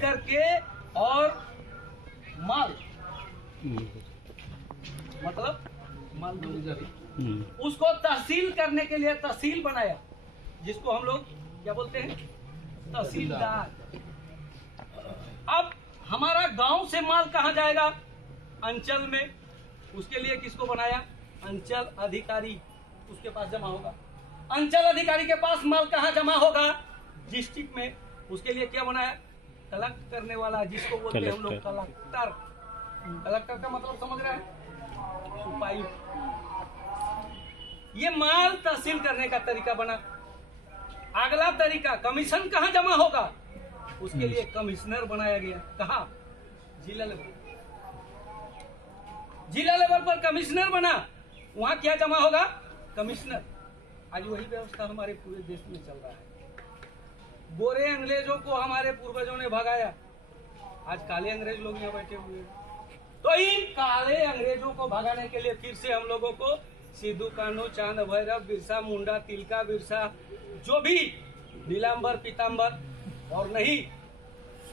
करके और माल मतलब माल उसको तहसील करने के लिए तहसील बनाया, जिसको हम लोग क्या बोलते हैं, तहसीलदार। अब हमारा गांव से माल कहाँ जाएगा? अंचल में। उसके लिए किसको बनाया? अंचल अधिकारी, उसके पास जमा होगा। अंचल अधिकारी के पास माल कहाँ जमा होगा? डिस्ट्रिक्ट में। उसके लिए क्या बनाया? कलेक्ट करने वाला, जिसको बोलते हैं हम लोग कलेक्टर। कलेक्टर का मतलब समझ रहे हैं? उपायुक्त। ये माल तहसील करने का तरीका बना। अगला तरीका, कमीशन कहाँ जमा होगा? उसके लिए कमिश्नर बनाया गया। कहाँ? जिला लेवल। जिला लेवल पर कमिश्नर बना, वहां क्या जमा होगा? कमिश्नर। आज वही व्यवस्था हमारे पूरे देश में चल रहा है। गोरे अंग्रेजों को हमारे पूर्वजों ने भगाया, आज काले अंग्रेज लोग यहाँ बैठे हुए हैं। तो इन काले अंग्रेजों को भगाने के लिए फिर से हम लोगों को सिद्धू कान्हू, चांद भैरव, बिरसा मुंडा, तिलका बिरसा, जो भी नीलांबर, पीतांबर, और नहीं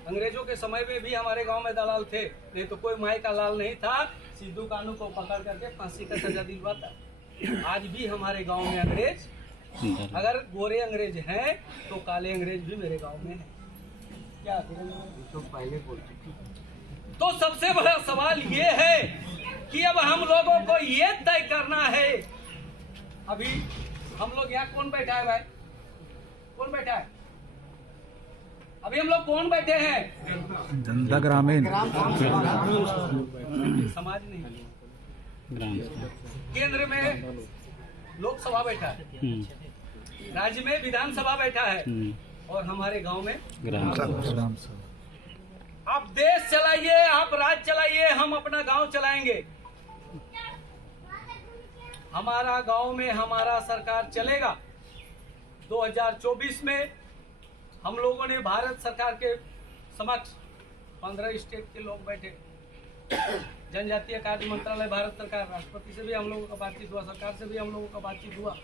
अंग्रेजों के समय में भी हमारे गांव में दलाल थे, नहीं तो कोई माई का लाल नहीं था। सिद्धू कान्हू को पकड़ करके फांसी का सजा दिलवाता। आज भी हमारे गांव में अंग्रेज, अगर गोरे अंग्रेज हैं तो काले अंग्रेज भी मेरे गांव में हैं। क्या तो पहले बोल चुकी। तो सबसे बड़ा सवाल ये है कि अब हम लोगों को ये तय करना है, अभी हम लोग यहाँ कौन बैठा है भाई? कौन बैठा है? अभी हम लोग कौन बैठे हैं? जनता ग्रामीण समाज नहीं, केंद्र में लोकसभा बैठा है, राज्य में विधानसभा बैठा है, और हमारे गांव में ग्राम सभा। आप देश चलाइए, आप राज्य चलाइए, हम अपना गांव चलाएंगे। हमारा गांव में हमारा सरकार चलेगा। 2024 में हम लोगों ने भारत सरकार के समक्ष 15 स्टेट के लोग बैठे, जनजातीय कार्य मंत्रालय, भारत सरकार, राष्ट्रपति से भी हम लोगों का बातचीत हुआ, सरकार से भी हम लोगों का बातचीत हुआ।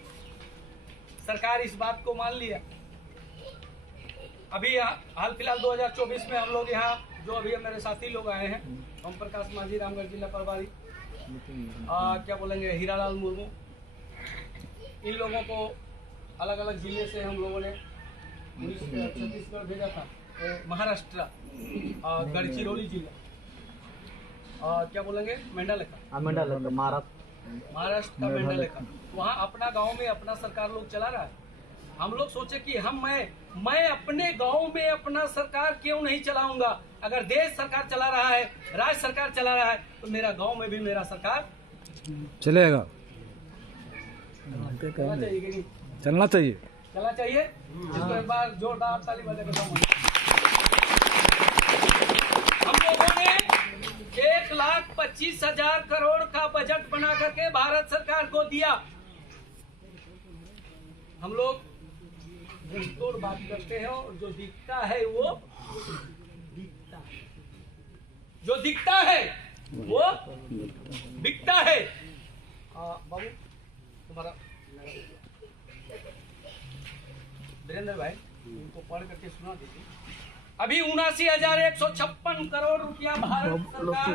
सरकार इस बात को मान लिया। अभी हाल फिलहाल 2024 में हम लोग यहाँ, जो अभी मेरे साथी लोग आए हैं, ओम प्रकाश माझी, रामगढ़ जिला प्रभारी, क्या बोलेंगे, हीरालाल मुर्मू, इन लोगों को अलग अलग जिले से हम लोगों ने छत्तीसगढ़ भेजा था, महाराष्ट्र, गढ़चिरौली जिला, क्या बोलेंगे, मेंढालेखा, महाराष्ट्र का मेंढालेखा। वहाँ अपना गांव में अपना सरकार लोग चला रहा है। हम लोग सोचे कि मैं अपने गांव में अपना सरकार क्यों नहीं चलाऊंगा? अगर देश सरकार चला रहा है, राज्य सरकार चला रहा है, तो मेरा गांव में भी मेरा सरकार चलेगा। चलना चाहिए। चलना चाहिए। इसको एक बार जोरदार ताली बजा के हम लोगों ने 1,25,000 करोड़ का बजट बना करके भारत सरकार को दिया। हम लोग तोड़ बात करते हैं, और जो दिखता है वो दिखता है, जो दिखता है वो बिकता है। बाबू तुम्हारा वीरेंद्र भाई, इनको पढ़ करके सुना दीजिए। अभी 79,156 करोड़ रुपया भारत सरकार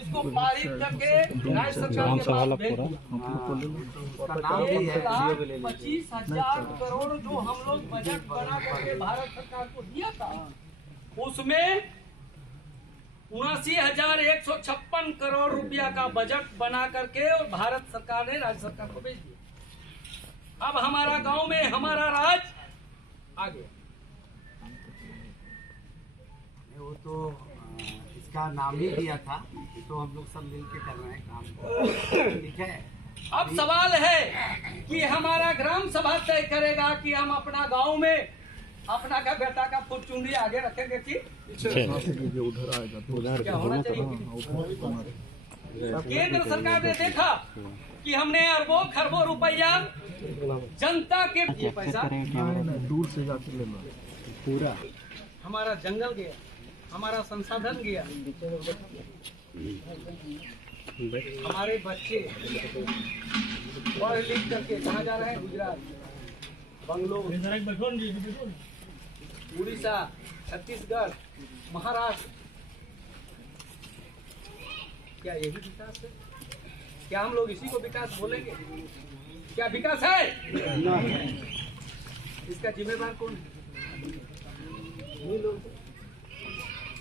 इसको पारित करके राज्य सरकार के पास भेज दिया। 1,25,000 करोड़ जो हम लोग बजट बना करके भारत सरकार को दिया था, उसमें 79,156 करोड़ रुपया का बजट बना करके और भारत सरकार ने राज्य सरकार को भेज दिया। अब हमारा गांव में हमारा राज आ गया। वो तो इसका नाम ही दिया था, तो हम लोग सब मिलके कर रहे हैं काम, ठीक है। अब सवाल है कि हमारा ग्राम सभा तय करेगा कि हम अपना गांव में अपना का बेटा का फुटचुंडी आगे रखेंगे कि उधर आएगा तो उधर क्या होना चाहिए? केंद्र सरकार ने देखा कि हमने अरबों खरबों रुपया जनता के ये पैसा दूर से जाके ले लो पूरा, हमारा जंगल गया, हमारा संसाधन गया, हमारे बच्चे पढ़ लिख करके कहाँ जा रहे हैं? गुजरात, बंगलोर, उड़ीसा, छत्तीसगढ़, महाराष्ट्र, क्या यही विकास है? क्या हम लोग इसी को विकास बोलेंगे? क्या विकास है? इसका जिम्मेवार कौन है? ये लोग।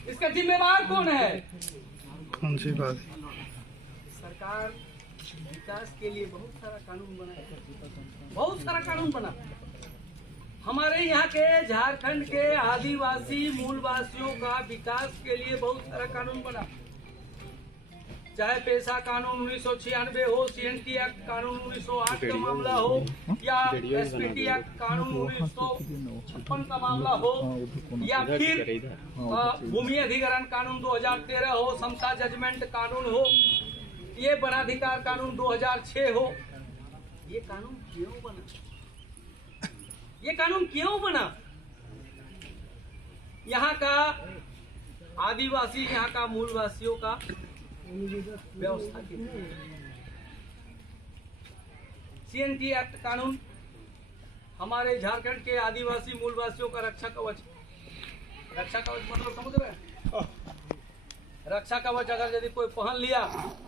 इसका जिम्मेवार कौन है? कौन सी बात? सरकार विकास के लिए बहुत सारा कानून बनाया, बहुत सारा कानून बना। हमारे यहाँ के झारखंड के आदिवासी मूलवासियों का विकास के लिए बहुत सारा कानून बना, चाहे पेशा कानून 1996 हो, सीएनटी एक्ट कानून 1908 का मामला हो, या एसपीटी एक्ट कानून 1956 का मामला हो, या फिर भूमि अधिग्रहण कानून 2013 हो, समता जजमेंट कानून हो, ये वनाधिकार कानून 2006 हो। ये कानून क्यों बना? ये कानून क्यों बना? यहाँ का आदिवासी, यहाँ का मूलवासियों का व्यवस्था के लिए। सीएनटी एक्ट कानून हमारे झारखंड के आदिवासी मूलवासियों का रक्षा कवच। रक्षा कवच मतलब समझ रहे हैं? रक्षा कवच अगर यदि कोई पहन लिया,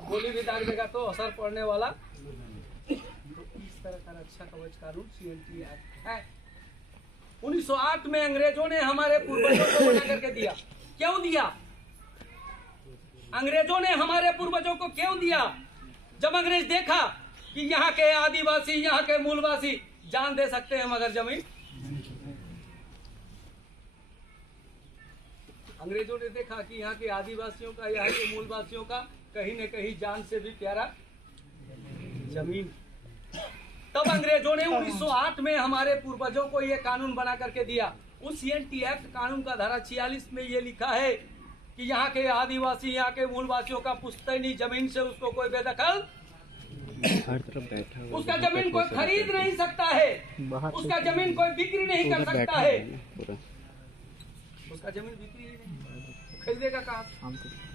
गोली भी दाग देगा तो असर पड़ने वाला, तो इस तरह का रक्षा कवच कानून सीएनटी एक्ट है। 1908 में अंग्रेजों ने हमारे पूर्वजों को बना करके दिया। क्यों दिया? अंग्रेजों ने हमारे पूर्वजों को क्यों दिया? जब अंग्रेज देखा कि यहाँ के आदिवासी, यहाँ के मूलवासी जान दे सकते हैं मगर जमीन, अंग्रेजों ने देखा कि यहाँ के आदिवासियों का, यहाँ के मूलवासियों का कहीं न कहीं जान से भी प्यारा जमीन। तब अंग्रेजों ने 1908 में हमारे पूर्वजों को ये कानून बना करके दिया। उस सीएनटी एक्ट कानून का धारा 46 में ये लिखा है कि यहाँ के आदिवासी, यहाँ के मूलवासियों का पुश्तैनी जमीन से उसको कोई बेदखल, हर तरफ बैठा हुआ, उसका जमीन कोई खरीद नहीं सकता है, उसका जमीन कोई बिक्री नहीं कर सकता है, उसका जमीन बिक्री ही नहीं, खरीदेगा कहाँ?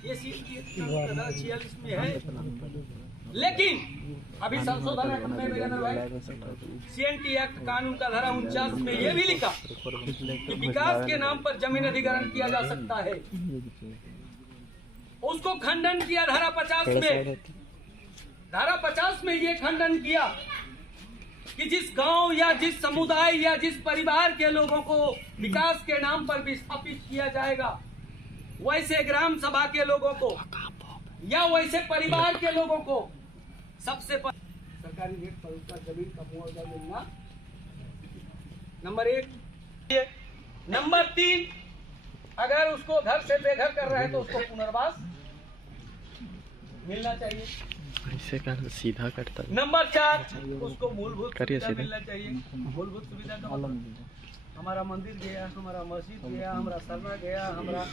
ये सीएनटी एक्ट कानून का धारा 46 में है। लेकिन अभी संशोधन एक्ट में मेरे भाई सीएनटी एक्ट कानून का धारा 49 में ये भी लिखा कि विकास के नाम पर जमीन अधिग्रहण किया जा सकता है। उसको खंडन किया धारा 50 में। धारा 50 में ये खंडन किया कि जिस गांव या जिस समुदाय या जिस परिवार के लोगों को विकास के नाम पर विस्थापित किया जाएगा, वैसे ग्राम सभा के लोगों को या वैसे परिवार के लोगों को सबसे पहले सरकारी रेट पर उसका जमीन का मुआवजा मिलना, नंबर 1। नंबर 3, अगर उसको घर से बेघर कर रहे हैं तो उसको पुनर्वास मिलना चाहिए। ऐसे कर सीधा करता है। नंबर 4, उसको मूलभूत करिए सुविधा सीधा। मिलना चाहिए। मूलभूत सुविधा का मतलब हमारा मंदिर गया, हमारा मस्जिद गया, हमारा सरना गया, हमारा